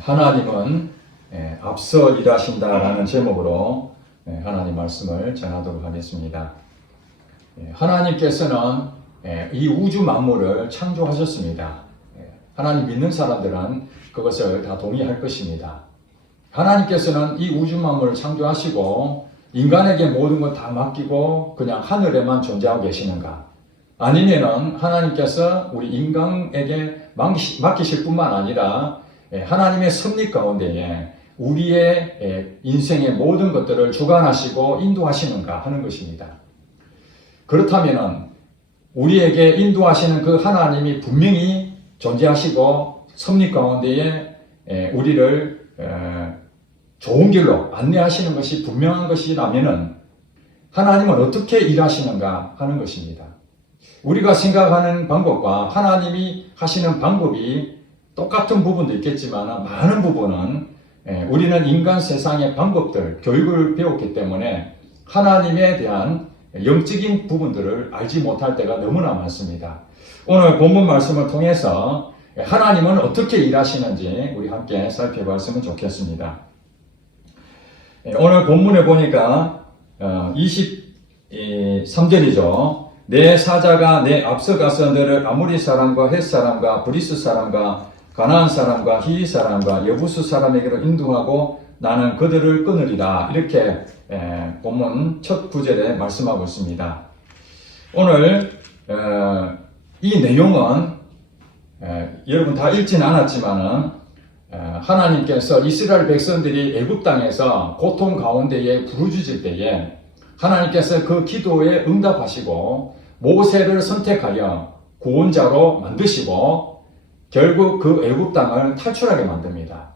하나님은 앞서 일하신다라는 제목으로 하나님 말씀을 전하도록 하겠습니다. 하나님께서는 이 우주 만물을 창조하셨습니다. 하나님 믿는 사람들은 그것을 다 동의할 것입니다. 하나님께서는 이 우주 만물을 창조하시고 인간에게 모든 것 다 맡기고 그냥 하늘에만 존재하고 계시는가? 아니면은 하나님께서 우리 인간에게 맡기실 뿐만 아니라 하나님의 섭리 가운데에 우리의 인생의 모든 것들을 주관하시고 인도하시는가 하는 것입니다. 그렇다면 우리에게 인도하시는 그 하나님이 분명히 존재하시고 섭리 가운데에 우리를 좋은 길로 안내하시는 것이 분명한 것이라면 하나님은 어떻게 일하시는가 하는 것입니다. 우리가 생각하는 방법과 하나님이 하시는 방법이 똑같은 부분도 있겠지만 많은 부분은 우리는 인간 세상의 방법들, 교육을 배웠기 때문에 하나님에 대한 영적인 부분들을 알지 못할 때가 너무나 많습니다. 오늘 본문 말씀을 통해서 하나님은 어떻게 일하시는지 우리 함께 살펴봤으면 좋겠습니다. 오늘 본문에 보니까 23절이죠. 내 사자가 내 앞서가서 너를 아모리 사람과 헷 사람과 브리스 사람과 가나안 사람과 히위 사람과 여부스 사람에게로 인도하고 나는 그들을 끊으리라. 이렇게 본문 첫 구절에 말씀하고 있습니다. 오늘 이 내용은 여러분 다 읽지는 않았지만은 하나님께서 이스라엘 백성들이 애굽 땅에서 고통 가운데에 부르짖을 때에 하나님께서 그 기도에 응답하시고 모세를 선택하여 구원자로 만드시고 결국 그 애굽 땅을 탈출하게 만듭니다.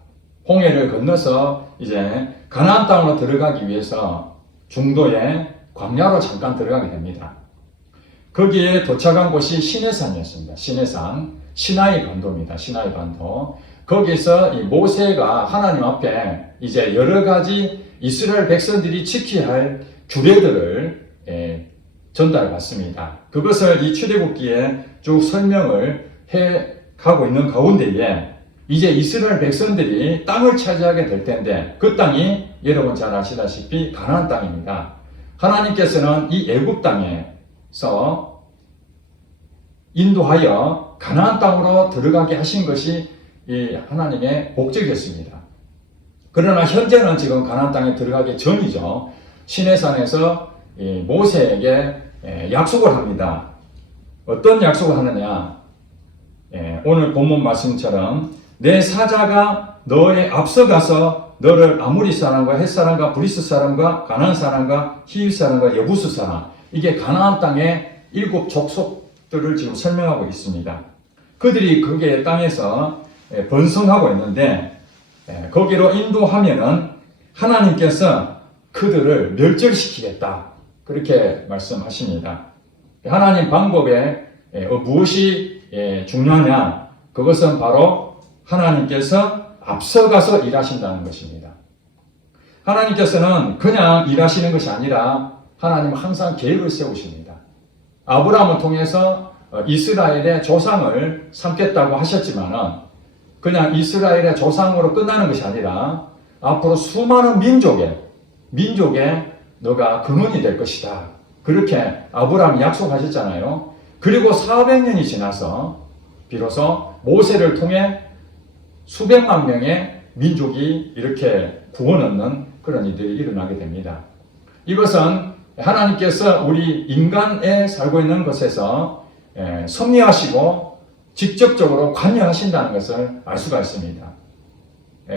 홍해를 건너서 이제 가나안 땅으로 들어가기 위해서 중도에 광야로 잠깐 들어가게 됩니다. 거기에 도착한 곳이 시내산이었습니다. 시내산, 시나이 반도입니다. 시나이 반도. 거기서 이 모세가 하나님 앞에 이제 여러 가지 이스라엘 백성들이 지켜야 할 규례들을 전달받습니다. 그것을 이 출애굽기에 쭉 설명을 해 가고 있는 가운데에 이제 이스라엘 백성들이 땅을 차지하게 될 텐데 그 땅이 여러분 잘 아시다시피 가나안 땅입니다. 하나님께서는 이 애굽 땅에서 인도하여 가나안 땅으로 들어가게 하신 것이 이 하나님의 목적이었습니다. 그러나 현재는 지금 가나안 땅에 들어가기 전이죠. 시내산에서 모세에게 약속을 합니다. 어떤 약속을 하느냐? 오늘 본문 말씀처럼 내 사자가 너의 앞서가서 너를 아모리 사람과 헷 사람과 브리스 사람과 가나안 사람과 히위 사람과 여부스 사람, 이게 가나안 땅의 7 족속들을 지금 설명하고 있습니다. 그들이 거기에 땅에서 번성하고 있는데 거기로 인도하면은 하나님께서 그들을 멸절시키겠다. 그렇게 말씀하십니다. 하나님 방법에 무엇이 중요하냐? 그것은 바로 하나님께서 앞서가서 일하신다는 것입니다. 하나님께서는 그냥 일하시는 것이 아니라 하나님은 항상 계획을 세우십니다. 아브라함을 통해서 이스라엘의 조상을 삼겠다고 하셨지만은 그냥 이스라엘의 조상으로 끝나는 것이 아니라 앞으로 수많은 민족의 너가 근원이 될 것이다. 그렇게 아브라함이 약속하셨잖아요. 그리고 400년이 지나서 비로소 모세를 통해 수백만 명의 민족이 이렇게 구원 얻는 그런 일들이 일어나게 됩니다. 이것은 하나님께서 우리 인간에 살고 있는 것에서 섭리하시고 직접적으로 관여하신다는 것을 알 수가 있습니다.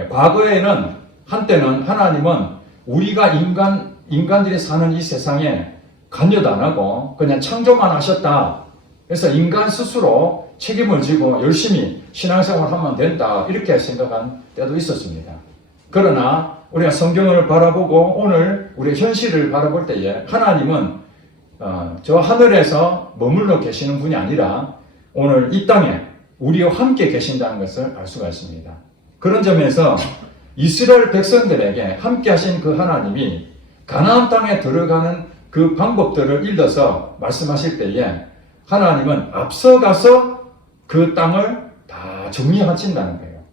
과거에는 한때는 하나님은 우리가 인간들이 사는 이 세상에 관여도 안 하고 그냥 창조만 하셨다. 그래서 인간 스스로 책임을 지고 열심히 신앙생활을 하면 된다. 이렇게 생각한 때도 있었습니다. 그러나 우리가 성경을 바라보고 오늘 우리 현실을 바라볼 때에 하나님은 저 하늘에서 머물러 계시는 분이 아니라 오늘 이 땅에 우리와 함께 계신다는 것을 알 수가 있습니다. 그런 점에서 이스라엘 백성들에게 함께 하신 그 하나님이 가나안 땅에 들어가는 그 방법들을 일러서 말씀하실 때에 하나님은 앞서가서 그 땅을 다 정리하신다는 거예요.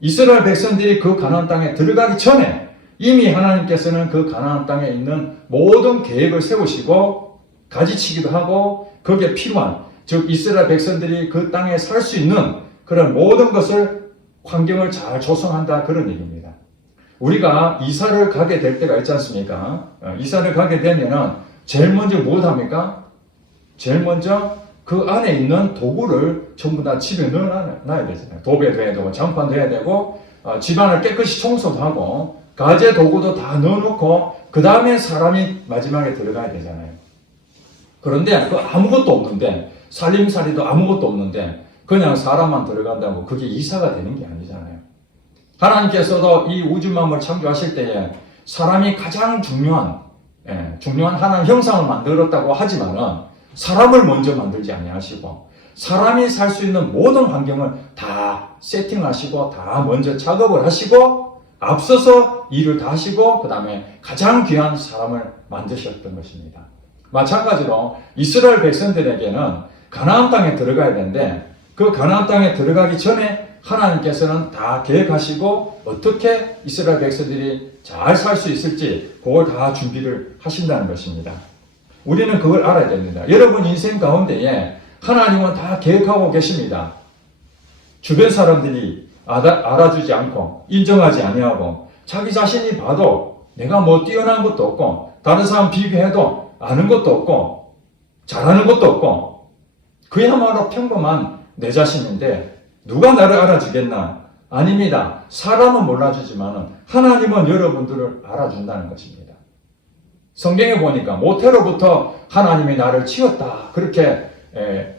이스라엘 백성들이 그 가나안 땅에 들어가기 전에 이미 하나님께서는 그 가나안 땅에 있는 모든 계획을 세우시고 가지치기도 하고 거기에 필요한, 즉 이스라엘 백성들이 그 땅에 살 수 있는 그런 모든 것을, 환경을 잘 조성한다, 그런 얘기입니다. 우리가 이사를 가게 될 때가 있지 않습니까? 이사를 가게 되면은 제일 먼저 무엇 합니까? 제일 먼저 그 안에 있는 도구를 전부 다 집에 넣어놔야 되잖아요. 도배도 해야 되고 장판도 해야 되고 집안을 깨끗이 청소도 하고 가재 도구도 다 넣어놓고 그 다음에 사람이 마지막에 들어가야 되잖아요. 그런데 그 아무것도 없는데, 살림살이도 아무것도 없는데 그냥 사람만 들어간다고 그게 이사가 되는 게 아니잖아요. 하나님께서도 이 우주만물을 창조하실 때에 사람이 가장 중요한 하나님 형상을 만들었다고 하지만은 사람을 먼저 만들지 아니하시고 사람이 살 수 있는 모든 환경을 다 세팅하시고 다 먼저 작업을 하시고 앞서서 일을 다 하시고 그 다음에 가장 귀한 사람을 만드셨던 것입니다. 마찬가지로 이스라엘 백성들에게는 가나안 땅에 들어가야 되는데 그 가나안 땅에 들어가기 전에 하나님께서는 다 계획하시고 어떻게 이스라엘 백성들이 잘 살 수 있을지 그걸 다 준비를 하신다는 것입니다. 우리는 그걸 알아야 됩니다. 여러분 인생 가운데에 하나님은 다 계획하고 계십니다. 주변 사람들이 알아주지 않고 인정하지 아니하고 자기 자신이 봐도 내가 뭐 뛰어난 것도 없고 다른 사람 비교해도 아는 것도 없고 잘하는 것도 없고 그야말로 평범한 내 자신인데 누가 나를 알아주겠나? 아닙니다. 사람은 몰라주지만 하나님은 여러분들을 알아준다는 것입니다. 성경에 보니까 모태로부터 하나님이 나를 지었다, 그렇게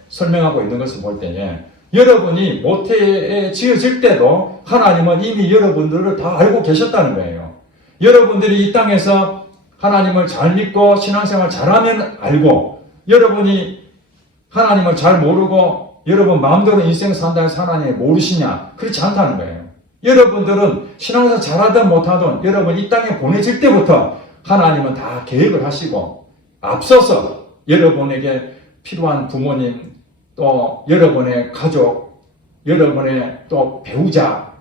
설명하고 있는 것을 볼 때에 여러분이 모태에 지어질 때도 하나님은 이미 여러분들을 다 알고 계셨다는 거예요. 여러분들이 이 땅에서 하나님을 잘 믿고 신앙생활 잘하면 알고, 여러분이 하나님을 잘 모르고 여러분 마음대로 인생 산다는 하나님을 모르시냐? 그렇지 않다는 거예요. 여러분들은 신앙생활 잘하든 못하든 여러분 이 땅에 보내질 때부터 하나님은 다 계획을 하시고 앞서서 여러분에게 필요한 부모님, 또 여러분의 가족, 여러분의 또 배우자,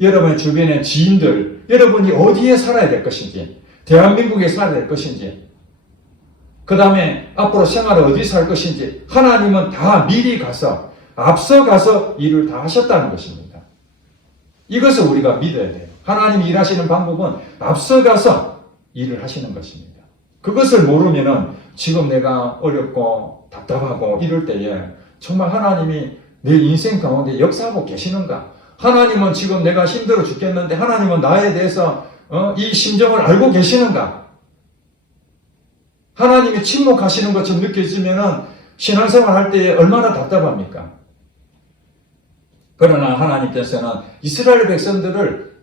여러분의 주변의 지인들, 여러분이 어디에 살아야 될 것인지, 대한민국에 살아야 될 것인지, 그 다음에 앞으로 생활을 어디서 할 것인지 하나님은 다 미리 가서 앞서 가서 일을 다 하셨다는 것입니다. 이것을 우리가 믿어야 돼요. 하나님이 일하시는 방법은 앞서 가서 일을 하시는 것입니다. 그것을 모르면은 지금 내가 어렵고 답답하고 이럴 때에 정말 하나님이 내 인생 가운데 역사하고 계시는가? 하나님은 지금 내가 힘들어 죽겠는데 하나님은 나에 대해서 이 심정을 알고 계시는가? 하나님이 침묵하시는 것처럼 느껴지면은 신앙생활 할 때에 얼마나 답답합니까? 그러나 하나님께서는 이스라엘 백성들을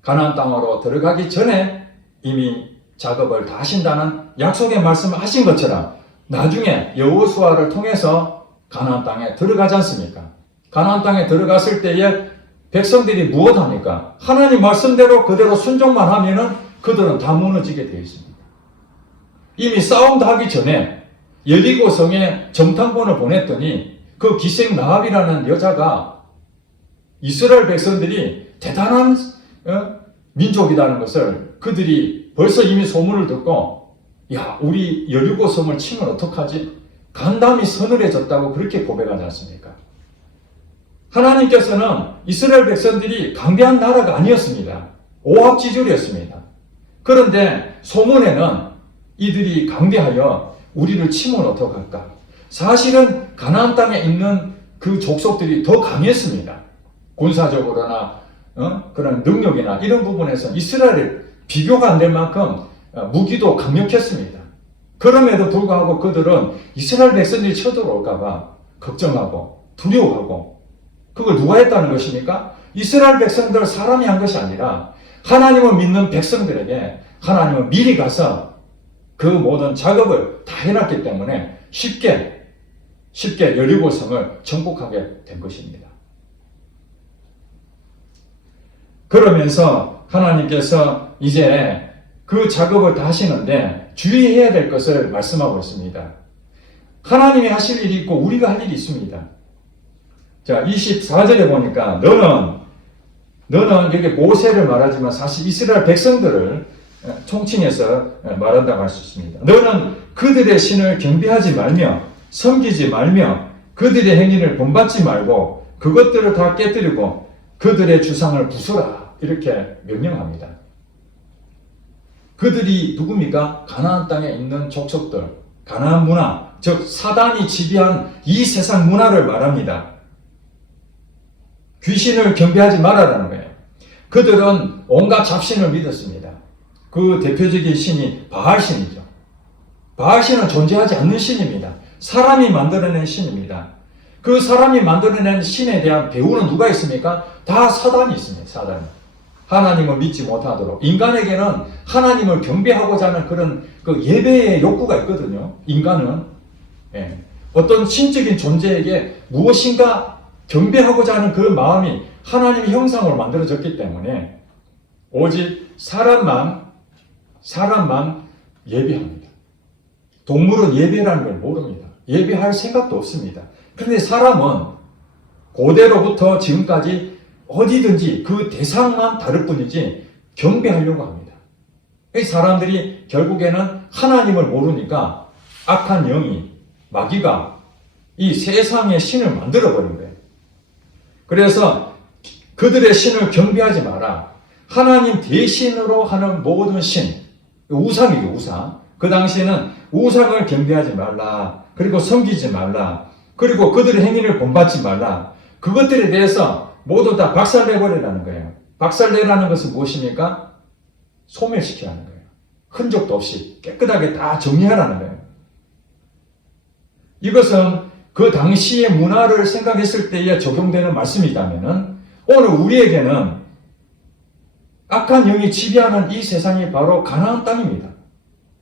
가나안 땅으로 들어가기 전에 이미 작업을 다 하신다는 약속의 말씀을 하신 것처럼 나중에 여호수아를 통해서 가나안 땅에 들어가지 않습니까? 가나안 땅에 들어갔을 때에 백성들이 무엇합니까? 하나님 말씀대로 그대로 순종만 하면은 그들은 다 무너지게 되어 있습니다. 이미 싸움도 하기 전에 여리고 성에 정탐꾼을 보냈더니 그 기생 라합이라는 여자가 이스라엘 백성들이 대단한 민족이라는 것을 그들이 벌써 이미 소문을 듣고, 야, 우리 여리고 성을 치면 어떡하지? 간담이 서늘해졌다고 그렇게 고백하지 않습니까? 하나님께서는 이스라엘 백성들이 강대한 나라가 아니었습니다. 오합지졸이었습니다. 그런데 소문에는 이들이 강대하여 우리를 치면 어떡할까? 사실은 가나안 땅에 있는 그 족속들이 더 강했습니다. 군사적으로나 그런 능력이나 이런 부분에서 이스라엘이 비교가 안 될 만큼 무기도 강력했습니다. 그럼에도 불구하고 그들은 이스라엘 백성들이 쳐들어올까 봐 걱정하고 두려워하고, 그걸 누가 했다는 것입니까? 이스라엘 백성들 사람이 한 것이 아니라 하나님을 믿는 백성들에게 하나님은 미리 가서 그 모든 작업을 다 해놨기 때문에 쉽게 여리고성을 정복하게 된 것입니다. 그러면서 하나님께서 이제 그 작업을 다 하시는데 주의해야 될 것을 말씀하고 있습니다. 하나님이 하실 일이 있고 우리가 할 일이 있습니다. 자, 24절에 보니까 너는 너는 여기 모세를 말하지만 사실 이스라엘 백성들을 총칭해서 말한다고 할 수 있습니다. 너는 그들의 신을 경배하지 말며 섬기지 말며 그들의 행위를 본받지 말고 그것들을 다 깨뜨리고 그들의 주상을 부수라 이렇게 명령합니다. 그들이 누굽니까? 가나안 땅에 있는 족속들, 가나안 문화, 즉 사단이 지배한 이 세상 문화를 말합니다. 귀신을 경배하지 말아라는 거예요. 그들은 온갖 잡신을 믿었습니다. 그 대표적인 신이 바알신이죠. 바알신은 존재하지 않는 신입니다. 사람이 만들어낸 신입니다. 그 사람이 만들어낸 신에 대한 배우는 누가 있습니까? 다 사단이 있습니다. 사단이. 하나님을 믿지 못하도록. 인간에게는 하나님을 경배하고자 하는 그런 그 예배의 욕구가 있거든요. 인간은. 예. 어떤 신적인 존재에게 무엇인가 경배하고자 하는 그 마음이 하나님의 형상으로 만들어졌기 때문에 오직 사람만 예배합니다. 동물은 예배라는 걸 모릅니다. 예배할 생각도 없습니다. 그런데 사람은 고대로부터 지금까지 어디든지 그 대상만 다를 뿐이지 경배하려고 합니다. 이 사람들이 결국에는 하나님을 모르니까 악한 영이, 마귀가 이 세상의 신을 만들어버린 거예요. 그래서 그들의 신을 경배하지 마라. 하나님 대신으로 하는 모든 신, 우상이죠, 우상. 그 당시에는 우상을 경배하지 말라. 그리고 섬기지 말라. 그리고 그들의 행위를 본받지 말라. 그것들에 대해서 모두 다 박살내버리라는 거예요. 박살내라는 것은 무엇입니까? 소멸시키라는 거예요. 흔적도 없이 깨끗하게 다 정리하라는 거예요. 이것은 그 당시의 문화를 생각했을 때에 적용되는 말씀이라면 오늘 우리에게는 악한 영이 지배하는 이 세상이 바로 가나안 땅입니다.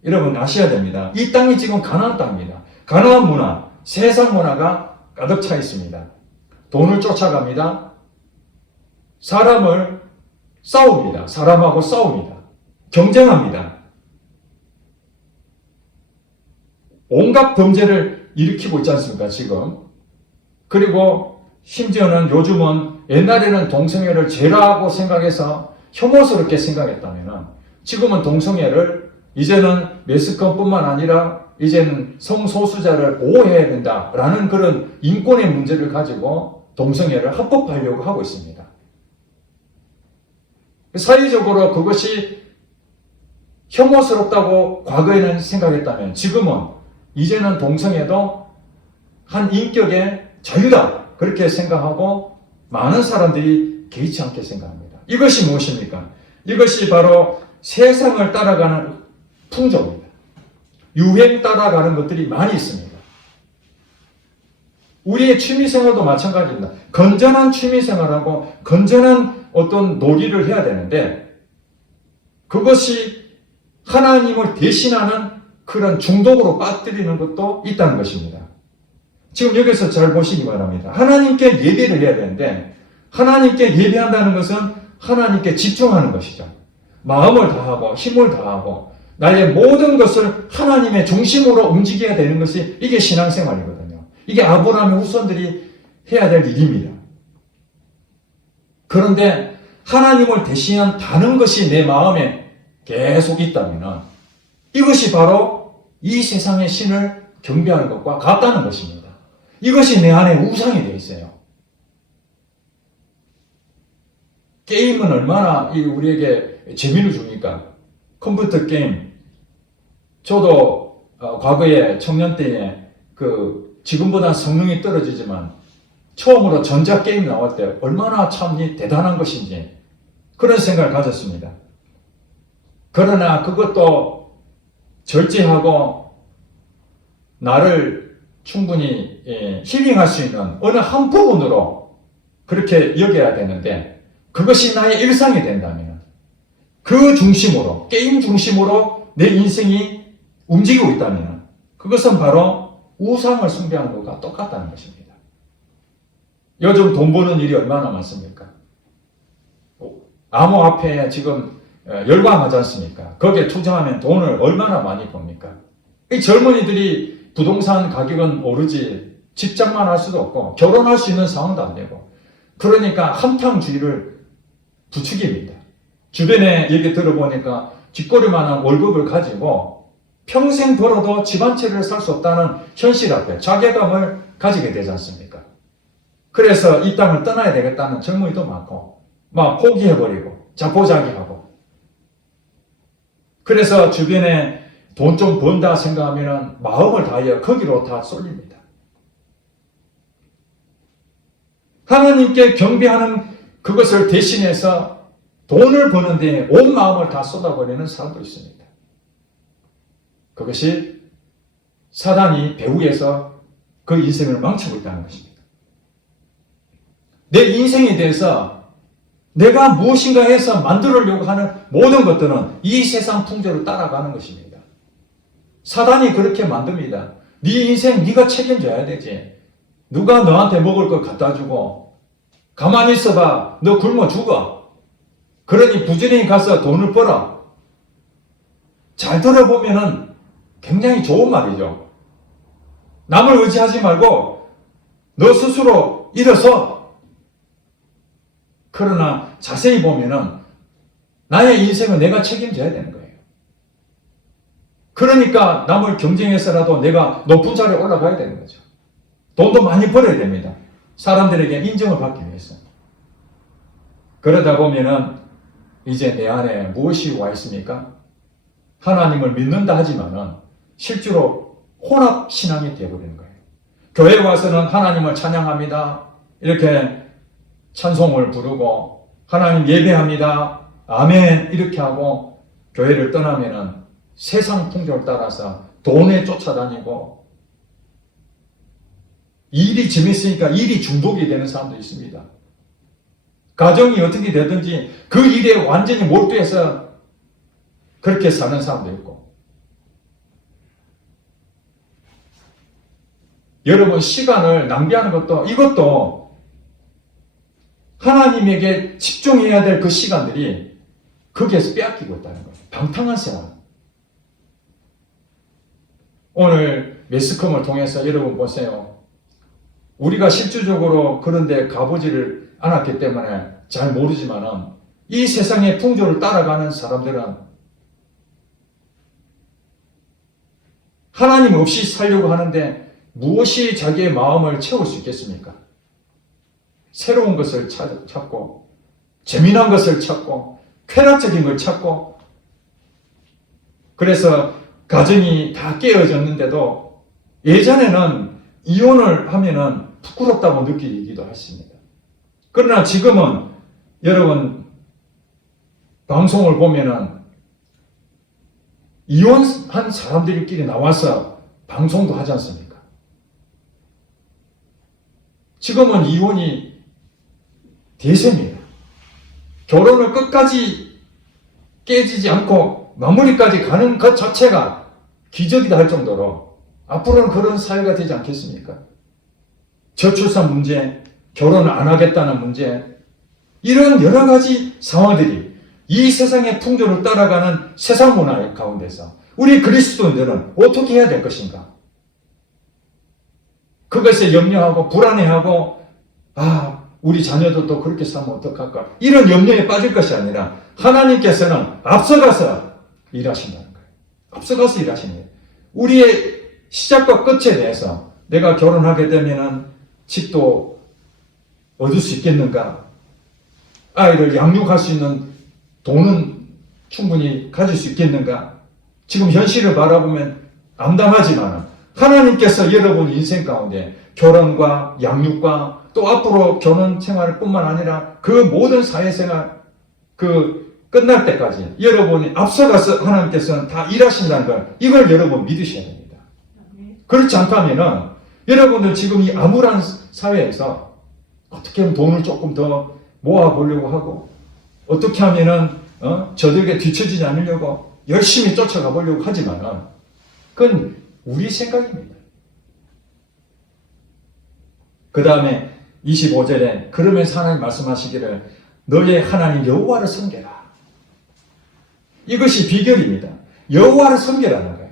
여러분 아셔야 됩니다. 이 땅이 지금 가나안 땅입니다. 가나안 문화, 세상 문화가 가득 차 있습니다. 돈을 쫓아갑니다. 사람을 싸웁니다. 사람하고 싸웁니다. 경쟁합니다. 온갖 범죄를 일으키고 있지 않습니까, 지금? 그리고 심지어는 요즘은 옛날에는 동성애를 죄라고 생각해서 혐오스럽게 생각했다면 지금은 동성애를 이제는 매스컴뿐만 아니라 이제는 성소수자를 보호해야 된다라는 그런 인권의 문제를 가지고 동성애를 합법화하려고 하고 있습니다. 사회적으로 그것이 혐오스럽다고 과거에는 생각했다면 지금은 이제는 동성애도 한 인격의 자유다 그렇게 생각하고 많은 사람들이 개의치 않게 생각합니다. 이것이 무엇입니까? 이것이 바로 세상을 따라가는 풍조입니다. 유행 따라가는 것들이 많이 있습니다. 우리의 취미생활도 마찬가지입니다. 건전한 취미생활하고 건전한 어떤 놀이를 해야 되는데 그것이 하나님을 대신하는 그런 중독으로 빠뜨리는 것도 있다는 것입니다. 지금 여기서 잘 보시기 바랍니다. 하나님께 예배를 해야 되는데 하나님께 예배한다는 것은 하나님께 집중하는 것이죠. 마음을 다하고 힘을 다하고 나의 모든 것을 하나님의 중심으로 움직여야 되는 것이 이게 신앙생활이거든요. 이게 아브라함의 후손들이 해야 될 일입니다. 그런데 하나님을 대신한 다른 것이 내 마음에 계속 있다면 이것이 바로 이 세상의 신을 경배하는 것과 같다는 것입니다. 이것이 내 안에 우상이 되어 있어요. 게임은 얼마나 우리에게 재미를 줍니까? 컴퓨터 게임. 저도 과거에 청년 때에 지금보다 성능이 떨어지지만 처음으로 전자게임 나올 때 얼마나 참 대단한 것인지 그런 생각을 가졌습니다. 그러나 그것도 절제하고 나를 충분히 힐링할 수 있는 어느 한 부분으로 그렇게 여겨야 되는데 그것이 나의 일상이 된다면 그 중심으로 게임 중심으로 내 인생이 움직이고 있다면 그것은 바로 우상을 숭배하는 것과 똑같다는 것입니다. 요즘 돈 버는 일이 얼마나 많습니까? 암호 앞에 지금 열광하지 않습니까? 거기에 투자하면 돈을 얼마나 많이 법니까? 이 젊은이들이 부동산 가격은 오르지 직장만 할 수도 없고 결혼할 수 있는 상황도 안 되고 그러니까 한탕주의를 부추깁니다. 주변에 얘기 들어보니까 뒷거리만한 월급을 가지고 평생 벌어도 집 한 채를 살 수 없다는 현실 앞에 자괴감을 가지게 되지 않습니까? 그래서 이 땅을 떠나야 되겠다는 젊은이도 많고 막 포기해버리고 자포자기하고, 그래서 주변에 돈 좀 번다 생각하면 마음을 다하여 거기로 다 쏠립니다. 하나님께 경배하는 그것을 대신해서 돈을 버는데 온 마음을 다 쏟아버리는 사람도 있습니다. 그것이 사단이 배후에서 그 인생을 망치고 있다는 것입니다. 내 인생에 대해서 내가 무엇인가 해서 만들려고 하는 모든 것들은 이 세상 풍조를 따라가는 것입니다. 사단이 그렇게 만듭니다. 네 인생 네가 책임져야 되지. 누가 너한테 먹을 거 갖다 주고 가만히 있어봐. 너 굶어 죽어. 그러니 부지런히 가서 돈을 벌어. 잘 들어보면은 굉장히 좋은 말이죠. 남을 의지하지 말고 너 스스로 일어서. 그러나 자세히 보면은 나의 인생은 내가 책임져야 되는 거예요. 그러니까 남을 경쟁해서라도 내가 높은 자리에 올라가야 되는 거죠. 돈도 많이 벌어야 됩니다. 사람들에게 인정을 받기 위해서. 그러다 보면은 이제 내 안에 무엇이 와 있습니까? 하나님을 믿는다 하지만은 실제로 혼합신앙이 되어버리는 거예요. 교회에 와서는 하나님을 찬양합니다. 이렇게 찬송을 부르고 하나님 예배합니다. 아멘 이렇게 하고 교회를 떠나면은 세상 풍조를 따라서 돈에 쫓아다니고 일이 재밌으니까 일이 중독이 되는 사람도 있습니다. 가정이 어떻게 되든지 그 일에 완전히 몰두해서 그렇게 사는 사람도 있고, 여러분 시간을 낭비하는 것도 이것도 하나님에게 집중해야 될 그 시간들이 거기에서 빼앗기고 있다는 거예요. 방탕한 생활. 오늘 매스컴을 통해서 여러분 보세요. 우리가 실질적으로 그런 데 가보지를 않았기 때문에 잘 모르지만은 이 세상의 풍조를 따라가는 사람들은 하나님 없이 살려고 하는데 무엇이 자기의 마음을 채울 수 있겠습니까? 새로운 것을 찾고 재미난 것을 찾고 쾌락적인 걸 찾고, 그래서 가정이 다 깨어졌는데도 예전에는 이혼을 하면은 부끄럽다고 느끼기도 했습니다. 그러나 지금은 여러분 방송을 보면은 이혼한 사람들끼리 나와서 방송도 하지 않습니까? 지금은 이혼이 대세입니다. 결혼을 끝까지 깨지지 않고 마무리까지 가는 것 자체가 기적이다 할 정도로 앞으로는 그런 사회가 되지 않겠습니까? 저출산 문제, 결혼을 안 하겠다는 문제, 이런 여러 가지 상황들이 이 세상의 풍조를 따라가는 세상 문화 가운데서 우리 그리스도인들은 어떻게 해야 될 것인가? 그것에 염려하고 불안해하고 우리 자녀도 그렇게 살면 어떡할까? 이런 염려에 빠질 것이 아니라 하나님께서는 앞서가서 일하신다는 거예요. 앞서가서 일하시는 거예요. 우리의 시작과 끝에 대해서 내가 결혼하게 되면은 집도 얻을 수 있겠는가? 아이를 양육할 수 있는 돈은 충분히 가질 수 있겠는가? 지금 현실을 바라보면 암담하지만 하나님께서 여러분 인생 가운데 결혼과 양육과 또 앞으로 결혼 생활뿐만 아니라 그 모든 사회생활 끝날 때까지 여러분이 앞서가서 하나님께서는 다 일하신다는 걸, 이걸 여러분 믿으셔야 됩니다. 그렇지 않다면은 여러분들 지금 이 암울한 사회에서 어떻게 하면 돈을 조금 더 모아보려고 하고 어떻게 하면은 저들에게 뒤처지지 않으려고 열심히 쫓아가 보려고 하지만은 그건 우리 생각입니다. 그 다음에 25절에 그러면서 하나님 말씀하시기를 너의 하나님 여호와를 섬겨라. 이것이 비결입니다. 여호와를 섬기라는 거예요.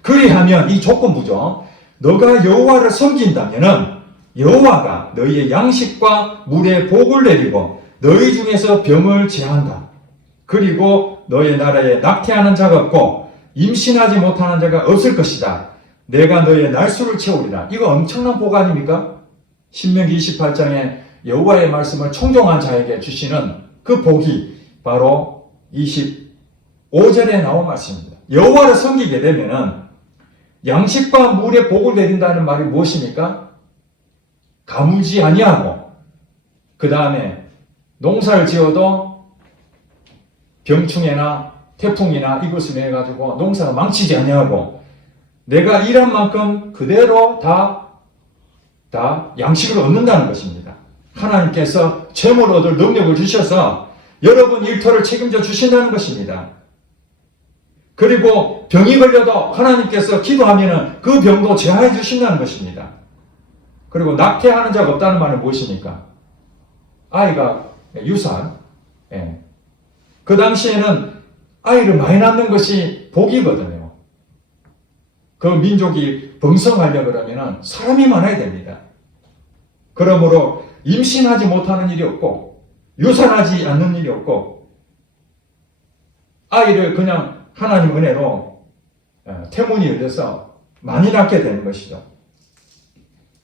그리하면 이 조건부죠. 너가 여호와를 섬긴다면은 여호와가 너희의 양식과 물에 복을 내리고 너희 중에서 병을 제한다. 그리고 너희 나라에 낙태하는 자가 없고 임신하지 못하는 자가 없을 것이다. 내가 너희의 날수를 채우리라. 이거 엄청난 복 아닙니까? 신명기 28장에 여호와의 말씀을 청종한 자에게 주시는 그 복이 바로 25절에 나온 말씀입니다. 여호와를 섬기게 되면은 양식과 물에 복을 내린다는 말이 무엇입니까? 가물지 아니하고 그 다음에 농사를 지어도 병충해나 태풍이나 이것을 인해 가지고 농사가 망치지 아니하고 내가 일한 만큼 그대로 다 양식을 얻는다는 것입니다. 하나님께서 재물을 얻을 능력을 주셔서 여러분 일터를 책임져 주신다는 것입니다. 그리고 병이 걸려도 하나님께서 기도하면 그 병도 제하해 주신다는 것입니다. 그리고 낙태하는 자가 없다는 말은 무엇입니까? 아이가 유산. 그 당시에는 아이를 많이 낳는 것이 복이거든요. 그 민족이 번성하려고 그러면 사람이 많아야 됩니다. 그러므로 임신하지 못하는 일이 없고 유산하지 않는 일이 없고 아이를 그냥 하나님 은혜로 태문이 열려서 많이 낳게 되는 것이죠.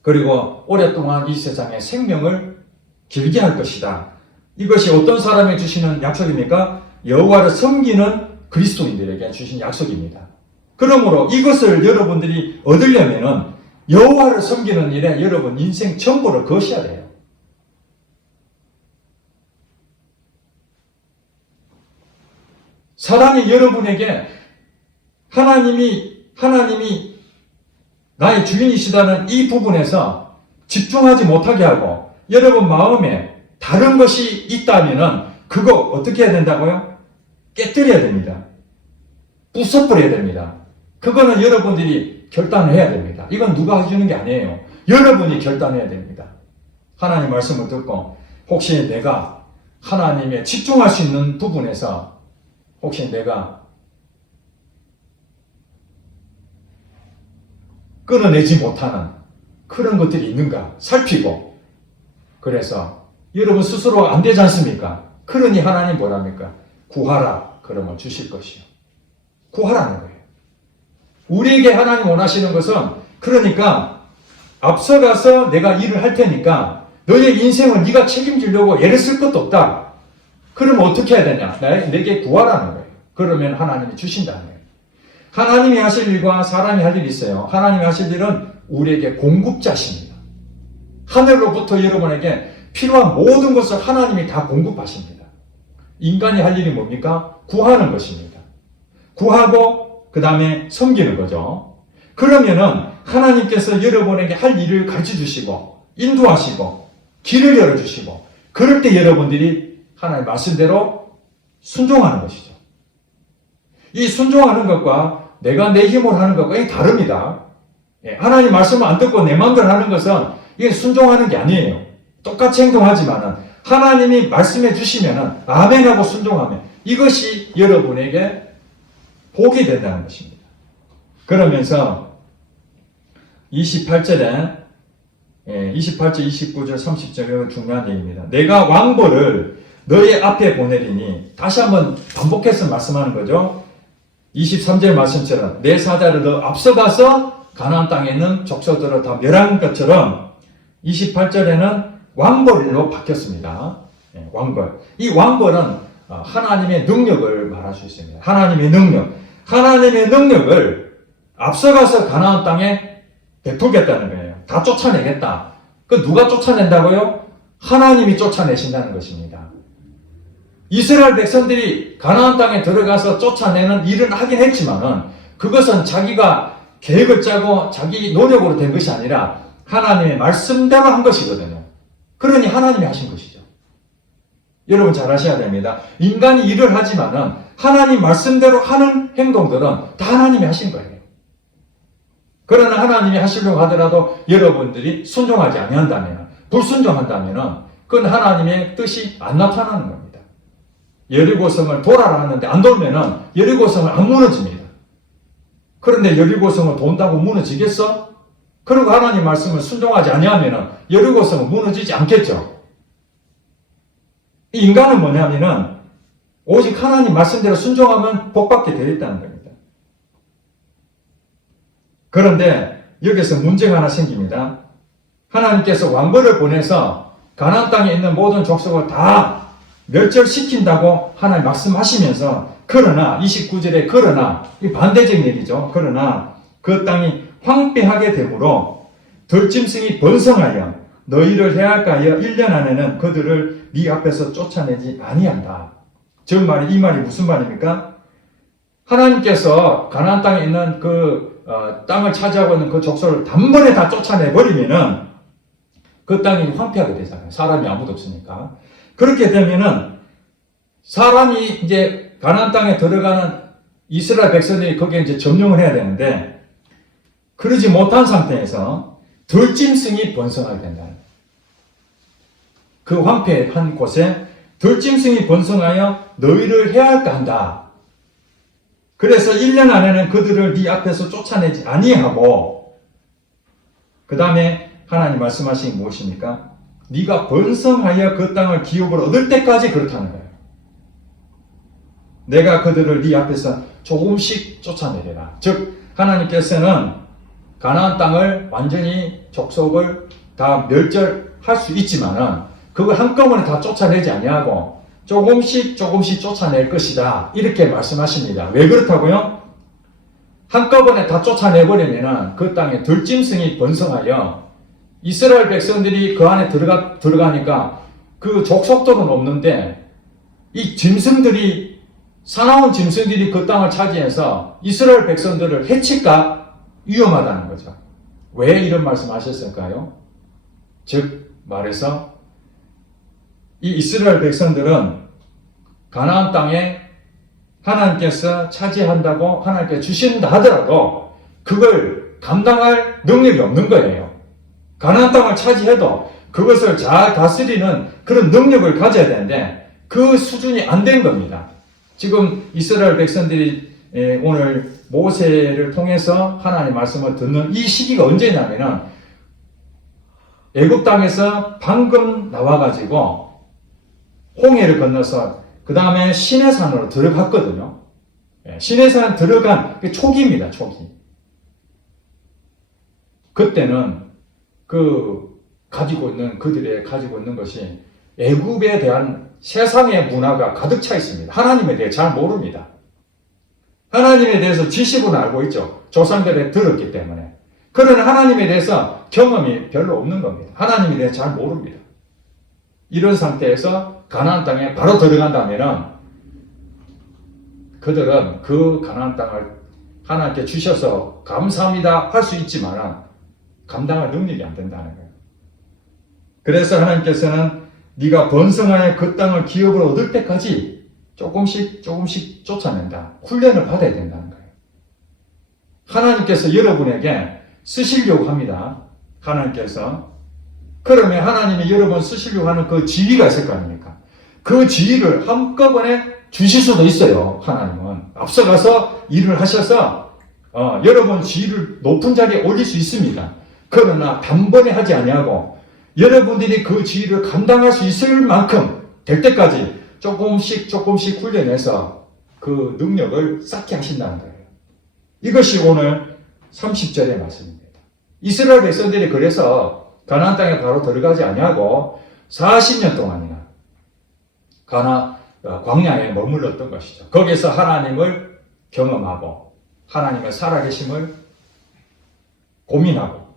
그리고 오랫동안 이 세상에 생명을 길게 할 것이다. 이것이 어떤 사람에 주시는 약속입니까? 여호와를 섬기는 그리스도인들에게 주신 약속입니다. 그러므로 이것을 여러분들이 얻으려면은 여호와를 섬기는 일에 여러분 인생 전부를 거셔야 돼요. 사랑이 여러분에게 하나님이 나의 주인이시다는 이 부분에서 집중하지 못하게 하고 여러분 마음에 다른 것이 있다면은 그거 어떻게 해야 된다고요? 깨뜨려야 됩니다. 부숴버려야 됩니다. 그거는 여러분들이 결단을 해야 됩니다. 이건 누가 해주는 게 아니에요. 여러분이 결단해야 됩니다. 하나님 말씀을 듣고 혹시 내가 하나님에 집중할 수 있는 부분에서 혹시 내가 끊어내지 못하는 그런 것들이 있는가 살피고 그래서 여러분 스스로 안 되지 않습니까? 그러니 하나님 뭐랍니까? 구하라 그러면 주실 것이요. 구하라는 거예요. 우리에게 하나님 원하시는 것은 그러니까 앞서가서 내가 일을 할 테니까 너의 인생을 네가 책임지려고 애를 쓸 것도 없다. 그러면 어떻게 해야 되냐? 내게 구하라는 거예요. 그러면 하나님이 주신다는 거예요. 하나님이 하실 일과 사람이 할 일이 있어요. 하나님이 하실 일은 우리에게 공급자십니다. 하늘로부터 여러분에게 필요한 모든 것을 하나님이 다 공급하십니다. 인간이 할 일이 뭡니까? 구하는 것입니다. 구하고 그 다음에 섬기는 거죠. 그러면은 하나님께서 여러분에게 할 일을 가르쳐 주시고 인도하시고 길을 열어주시고 그럴 때 여러분들이 하나님 말씀대로 순종하는 것이죠. 이 순종하는 것과 내가 내 힘으로 하는 것과 이게 다릅니다. 하나님 말씀을 안 듣고 내 마음대로 하는 것은 이게 순종하는 게 아니에요. 똑같이 행동하지만은 하나님이 말씀해 주시면은 아멘하고 순종하면 이것이 여러분에게 복이 된다는 것입니다. 그러면서 28절, 29절, 30절 중요한 얘기입니다. 내가 왕벌을 너의 앞에 보내리니 다시 한번 반복해서 말씀하는 거죠. 23절 말씀처럼 내 사자를 너 앞서가서 가나안 땅에 있는 족속들을 다 멸한 것처럼 28절에는 왕벌로 바뀌었습니다. 왕벌. 이 왕벌은 하나님의 능력을 말할 수 있습니다. 하나님의 능력을 앞서가서 가나안 땅에 베풀겠다는 거예요. 다 쫓아내겠다. 그 누가 쫓아낸다고요? 하나님이 쫓아내신다는 것입니다. 이스라엘 백성들이 가나안 땅에 들어가서 쫓아내는 일은 하긴 했지만은 그것은 자기가 계획을 짜고 자기 노력으로 된 것이 아니라 하나님의 말씀대로 한 것이거든요. 그러니 하나님이 하신 것이죠. 여러분 잘 아셔야 됩니다. 인간이 일을 하지만은 하나님 말씀대로 하는 행동들은 다 하나님이 하신 거예요. 그러나 하나님이 하시려고 하더라도 여러분들이 순종하지 아니한다면, 불순종한다면 그건 하나님의 뜻이 안 나타나는 겁니다. 여리고성을 돌아라 하는데 안 돌면은 여리고성을 안 무너집니다. 그런데 여리고성을 돈다고 무너지겠어? 그리고 하나님 말씀을 순종하지 아니하면은 여리고성은 무너지지 않겠죠. 이 인간은 뭐냐면은 오직 하나님 말씀대로 순종하면 복받게 되어 있다는 겁니다. 그런데 여기서 문제가 하나 생깁니다. 하나님께서 왕벌을 보내서 가나안 땅에 있는 모든 족속을 다 멸절시킨다고 하나님 말씀하시면서, 그러나 29절에 그러나, 이 반대적인 얘기죠. 그러나 그 땅이 황폐하게 되므로 들짐승이 번성하여 너희를 해할까 하여 1년 안에는 그들을 네 앞에서 쫓아내지 아니한다. 즉 말이, 이 말이 무슨 말입니까? 하나님께서 가나안 땅에 있는 그 땅을 차지하고 있는 그 족속을 단번에 다 쫓아내버리면은 그 땅이 황폐하게 되잖아요. 사람이 아무도 없으니까. 그렇게 되면은 사람이 이제 가나안 땅에 들어가는 이스라엘 백성들이 거기에 이제 점령을 해야 되는데, 그러지 못한 상태에서 들짐승이 번성하게 된다. 그 황폐한 곳에 들짐승이 번성하여 너희를 해할까 한다. 그래서 1년 안에는 그들을 네 앞에서 쫓아내지 아니하고, 그 다음에 하나님 말씀하신 게 무엇입니까? 네가 번성하여 그 땅을 기업으로 얻을 때까지 그렇다는 거예요. 내가 그들을 네 앞에서 조금씩 쫓아내리라. 즉 하나님께서는 가나안 땅을 완전히 족속을 다 멸절할 수 있지만은 그걸 한꺼번에 다 쫓아내지 아니하고 조금씩 쫓아낼 것이다. 이렇게 말씀하십니다. 왜 그렇다고요? 한꺼번에 다 쫓아내버리면은 그 땅에 들짐승이 번성하여 이스라엘 백성들이 그 안에 들어가니까 그 족속들은 없는데, 이 짐승들이, 사나운 짐승들이 그 땅을 차지해서 이스라엘 백성들을 해칠까 위험하다는 거죠. 왜 이런 말씀 하셨을까요? 즉 말해서 이 이스라엘 백성들은 가나안 땅에 하나님께서 차지한다고 하나님께 주신다 하더라도 그걸 감당할 능력이 없는 거예요. 가나안 땅을 차지해도 그것을 잘 다스리는 그런 능력을 가져야 되는데 그 수준이 안 된 겁니다. 지금 이스라엘 백성들이 오늘 모세를 통해서 하나님의 말씀을 듣는 이 시기가 언제냐면은 애굽 땅에서 방금 나와가지고 홍해를 건너서 그 다음에 시내산으로 들어갔거든요. 시내산 들어간 초기입니다. 초기. 그때는 그들의 가지고 있는 것이 애굽에 대한 세상의 문화가 가득 차 있습니다. 하나님에 대해 잘 모릅니다. 하나님에 대해서 지식은 알고 있죠. 조상들에 들었기 때문에. 그러나 하나님에 대해서 경험이 별로 없는 겁니다. 하나님에 대해 잘 모릅니다. 이런 상태에서 가나안 땅에 바로 들어간다면은 그들은 그 가나안 땅을 하나님께 주셔서 감사합니다 할 수 있지만 감당할 능력이 안 된다는 거예요. 그래서 하나님께서는 네가 번성하여 그 땅을 기업으로 얻을 때까지 조금씩 쫓아낸다. 훈련을 받아야 된다는 거예요. 하나님께서 여러분에게 쓰시려고 합니다. 하나님께서. 그러면 하나님이 여러분 쓰시려고 하는 그 지위가 있을 거 아닙니까? 그 지위를 한꺼번에 주실 수도 있어요. 하나님은. 앞서가서 일을 하셔서 여러분 지위를 높은 자리에 올릴 수 있습니다. 그러나 단번에 하지 아니하고 여러분들이 그 지위를 감당할 수 있을 만큼 될 때까지 조금씩 훈련해서 그 능력을 쌓게 하신다는 거예요. 이것이 오늘 30절의 말씀입니다. 이스라엘 백성들이 그래서 가나안 땅에 바로 들어가지 아니하고 40년 동안이나 광야에 머물렀던 것이죠. 거기서 하나님을 경험하고 하나님의 살아계심을 고민하고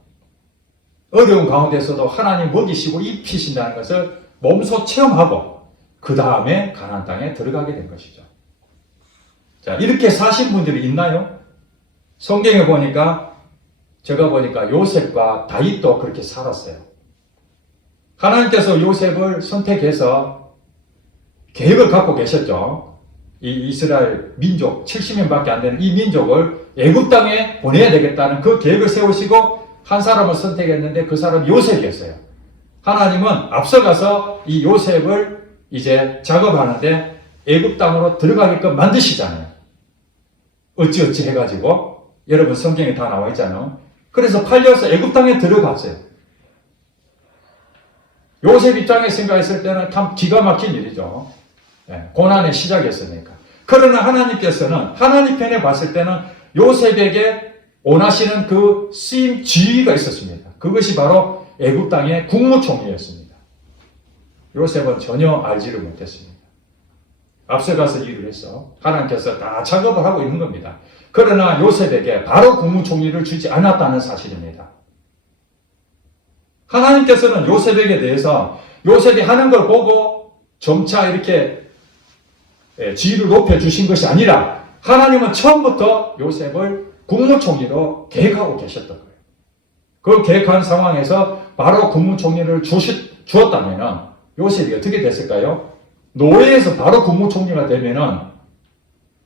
어려운 가운데서도 하나님 먹이시고 입히신다는 것을 몸소 체험하고 그 다음에 가나안 땅에 들어가게 된 것이죠. 자, 이렇게 사신 분들이 있나요? 성경에 보니까 제가 보니까 요셉과 다윗도 그렇게 살았어요. 하나님께서 요셉을 선택해서 계획을 갖고 계셨죠. 이 이스라엘 민족 70명밖에 안 되는 이 민족을 애굽 땅에 보내야 되겠다는 그 계획을 세우시고 한 사람을 선택했는데 그 사람이 요셉이었어요. 하나님은 앞서가서 이 요셉을 이제 작업하는데 애굽 땅으로 들어가게끔 만드시잖아요. 어찌어찌 해가지고 여러분 성경에 다 나와 있잖아요. 그래서 팔려서 애굽 땅에 들어갔어요. 요셉 입장에 생각했을 때는 참 기가 막힌 일이죠. 고난의 시작이었으니까. 그러나 하나님께서는 하나님 편에 봤을 때는 요셉에게 원하시는 그 쓰임 지위가 있었습니다. 그것이 바로 애굽 땅의 국무총리였습니다. 요셉은 전혀 알지를 못했습니다. 앞서가서 일을 해서 하나님께서 다 작업을 하고 있는 겁니다. 그러나 요셉에게 바로 국무총리를 주지 않았다는 사실입니다. 하나님께서는 요셉에게 대해서 요셉이 하는 걸 보고 점차 이렇게 지위를 높여주신 것이 아니라 하나님은 처음부터 요셉을 국무총리로 계획하고 계셨던 거예요. 그 계획한 상황에서 바로 국무총리를 주었다면 요셉이 어떻게 됐을까요? 노예에서 바로 국무총리가 되면은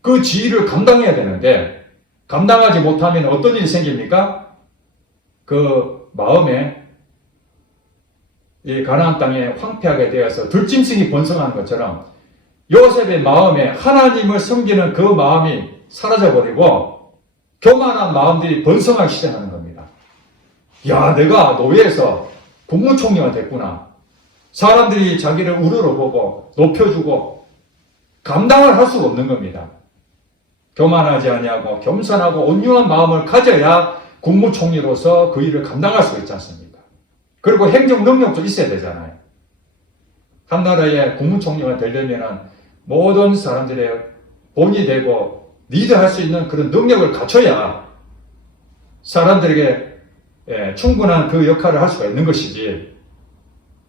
그 지위를 감당해야 되는데 감당하지 못하면 어떤 일이 생깁니까? 그 마음에 이 가나안 땅에 황폐하게 되어서 들짐승이 번성하는 것처럼 요셉의 마음에 하나님을 섬기는 그 마음이 사라져버리고 교만한 마음들이 번성하기 시작하는 겁니다. 야, 내가 노예에서 국무총리가 됐구나. 사람들이 자기를 우러러 보고 높여주고 감당을 할 수가 없는 겁니다. 교만하지 아니하고 겸손하고 온유한 마음을 가져야 국무총리로서 그 일을 감당할 수 있지 않습니까? 그리고 행정 능력도 있어야 되잖아요. 한 나라의 국무총리가 되려면 모든 사람들의 본이 되고 리드할 수 있는 그런 능력을 갖춰야 사람들에게 충분한 그 역할을 할 수가 있는 것이지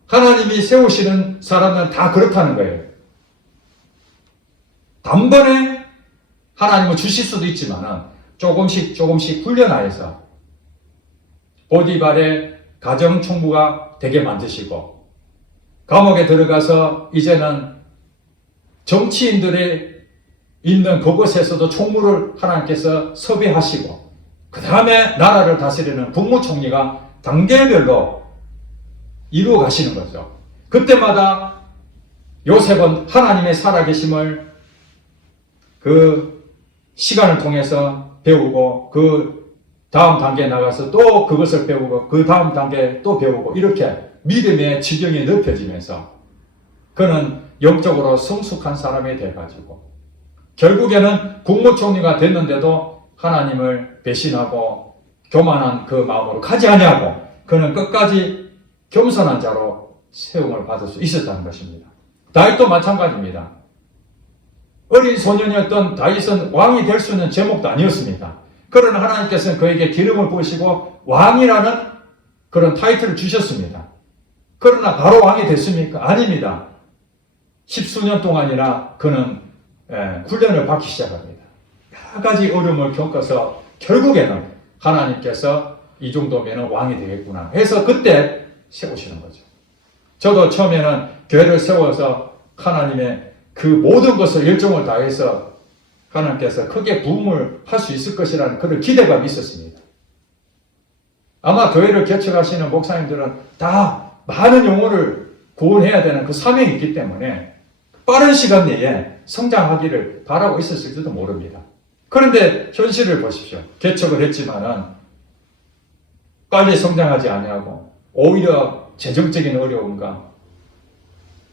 하나님이 세우시는 사람은 다 그렇다는 거예요. 단번에 하나님은 주실 수도 있지만 조금씩 훈련하여서 보디발의 가정총무가 되게 만드시고 감옥에 들어가서 이제는 정치인들이 있는 그곳에서도 총무를 하나님께서 섭외하시고 그 다음에 나라를 다스리는 국무총리가 단계별로 이루어 가시는 거죠. 그때마다 요셉은 하나님의 살아계심을 그 시간을 통해서 배우고 그 다음 단계에 나가서 또 그것을 배우고 그 다음 단계에 또 배우고 이렇게 믿음의 지경이 넓혀지면서 그는 영적으로 성숙한 사람이 돼가지고 결국에는 국무총리가 됐는데도 하나님을 배신하고 교만한 그 마음으로 가지 아니하고 그는 끝까지 겸손한 자로 세움을 받을 수 있었다는 것입니다. 다윗도 마찬가지입니다. 어린 소년이었던 다윗은 왕이 될 수 있는 제목도 아니었습니다. 그러나 하나님께서는 그에게 기름을 부으시고 왕이라는 그런 타이틀을 주셨습니다. 그러나 바로 왕이 됐습니까? 아닙니다. 10수년 동안이나 그는 훈련을 받기 시작합니다. 여러 가지 어려움을 겪어서 결국에는 하나님께서 이 정도면 왕이 되겠구나 해서 그때 세우시는 거죠. 저도 처음에는 교회를 세워서 하나님의 그 모든 것을 열정을 다해서 하나님께서 크게 부흥을 할 수 있을 것이라는 그런 기대감이 있었습니다. 아마 교회를 개척하시는 목사님들은 다 많은 영혼을 구원해야 되는 그 사명이 있기 때문에 빠른 시간 내에 성장하기를 바라고 있었을지도 모릅니다. 그런데 현실을 보십시오. 개척을 했지만은 빨리 성장하지 아니하고 오히려 재정적인 어려움과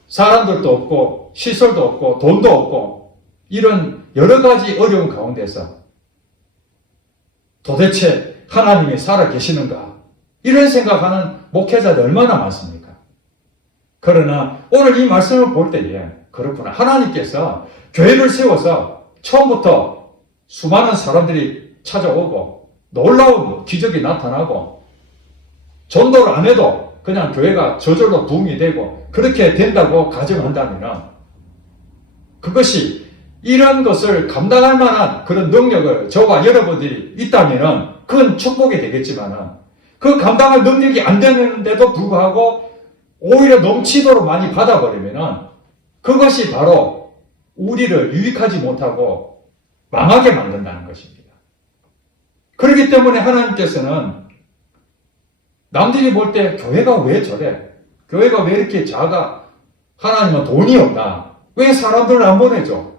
사람들도 없고 시설도 없고 돈도 없고 이런 여러 가지 어려운 가운데서 도대체 하나님이 살아계시는가 이런 생각하는 목회자들 얼마나 많습니까? 그러나 오늘 이 말씀을 볼 때에 그렇구나. 하나님께서 교회를 세워서 처음부터 수많은 사람들이 찾아오고 놀라운 기적이 나타나고 전도를 안 해도 그냥 교회가 저절로 부흥이 되고 그렇게 된다고 가정한다면 그것이 이런 것을 감당할 만한 그런 능력을 저와 여러분들이 있다면 그건 축복이 되겠지만 그 감당할 능력이 안 되는데도 불구하고 오히려 넘치도록 많이 받아버리면 그것이 바로 우리를 유익하지 못하고 망하게 만든다는 것입니다. 그렇기 때문에 하나님께서는 남들이 볼 때 교회가 왜 저래? 교회가 왜 이렇게 작아? 하나님은 돈이 없나? 왜 사람들을 안 보내줘?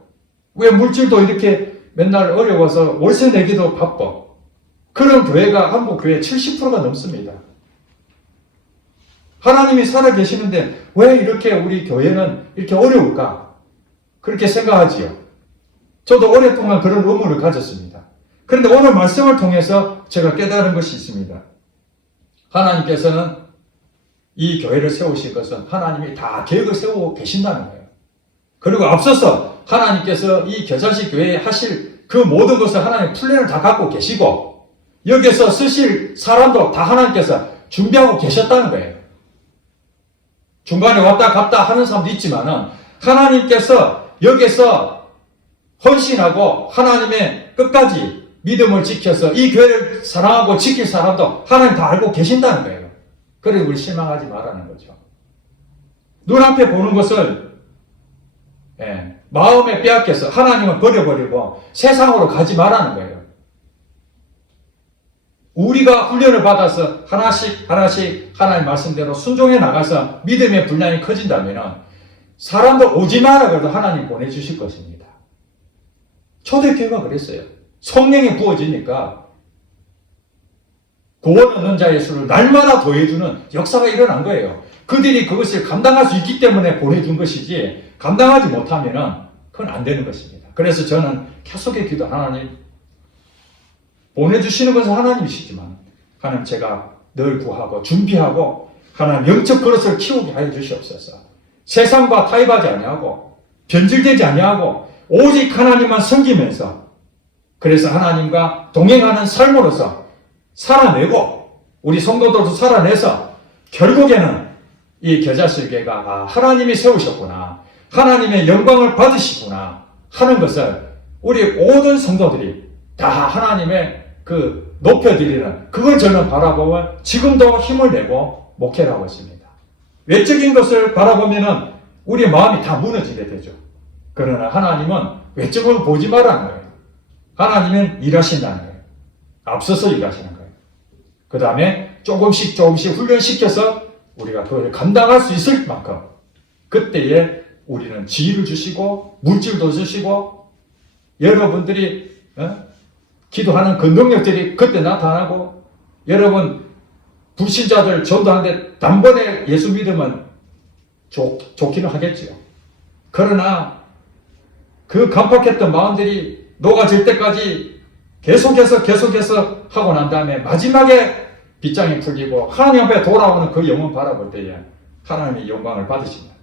왜 물질도 이렇게 맨날 어려워서 월세 내기도 바빠? 그런 교회가 한국 교회 70%가 넘습니다. 하나님이 살아계시는데 왜 이렇게 우리 교회는 이렇게 어려울까? 그렇게 생각하지요. 저도 오랫동안 그런 의문을 가졌습니다. 그런데 오늘 말씀을 통해서 제가 깨달은 것이 있습니다. 하나님께서는 이 교회를 세우실 것은 하나님이 다 계획을 세우고 계신다는 거예요. 그리고 앞서서 하나님께서 이 겨자씨 교회에 하실 그 모든 것을 하나님 플랜을 다 갖고 계시고 여기서 쓰실 사람도 다 하나님께서 준비하고 계셨다는 거예요. 중간에 왔다 갔다 하는 사람도 있지만은 하나님께서 여기서 헌신하고 하나님의 끝까지 믿음을 지켜서 이 교회를 사랑하고 지킬 사람도 하나님 다 알고 계신다는 거예요. 그래서 우리 실망하지 말라는 거죠. 눈앞에 보는 것을 마음에 빼앗겨서 하나님을 버려버리고 세상으로 가지 말라는 거예요. 우리가 훈련을 받아서 하나씩 하나님 말씀대로 순종해 나가서 믿음의 분량이 커진다면 사람들 오지 마라 그래도 하나님 보내주실 것입니다. 초대교회가 그랬어요. 성령이 부어지니까 구원 얻는 자의 수를 날마다 더해주는 역사가 일어난 거예요. 그들이 그것을 감당할 수 있기 때문에 보내준 것이지 감당하지 못하면 그건 안 되는 것입니다. 그래서 저는 계속해 기도 하나님 보내주시는 것은 하나님이시지만 하나님 제가 늘 구하고 준비하고 하나님 영적 그릇을 키우게 하여 주시옵소서. 세상과 타협하지 아니하고 변질되지 아니하고 오직 하나님만 섬기면서 그래서 하나님과 동행하는 삶으로서 살아내고 우리 성도들도 살아내서 결국에는 이 겨자씨교회가 하나님이 세우셨구나 하나님의 영광을 받으시구나 하는 것을 우리 모든 성도들이 다 하나님의 그 높여드리는 그걸 저는 바라보면 지금도 힘을 내고 목회를 하고 있습니다. 외적인 것을 바라보면은 우리 마음이 다 무너지게 되죠. 그러나 하나님은 외적을 보지 말라는 거예요. 하나님은 일하신다는 거예요. 앞서서 일하시는 거예요. 그 다음에 조금씩 훈련시켜서 우리가 그걸 감당할 수 있을 만큼 그때에 우리는 지혜를 주시고 물질도 주시고 여러분들이 기도하는 그 능력들이 그때 나타나고 여러분 불신자들 전도하는데 단번에 예수 믿으면 좋기는 하겠지요. 그러나 그 간팍했던 마음들이 녹아질 때까지 계속해서 하고 난 다음에 마지막에 빗장이 풀리고 하나님 앞에 돌아오는 그 영혼 바라볼 때에 하나님의 영광을 받으신다.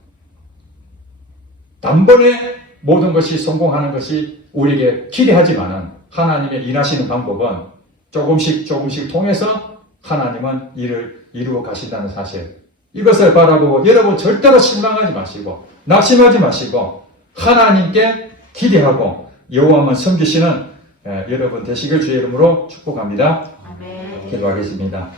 단번에 모든 것이 성공하는 것이 우리에게 기대하지만은 하나님의 일하시는 방법은 조금씩 통해서 하나님은 일을 이루어 가신다는 사실. 이것을 바라보고 여러분 절대로 실망하지 마시고 낙심하지 마시고 하나님께 기대하고 여호와만 섬기시는 여러분 되시길 주의 이름으로 축복합니다. 아멘. 기도하겠습니다.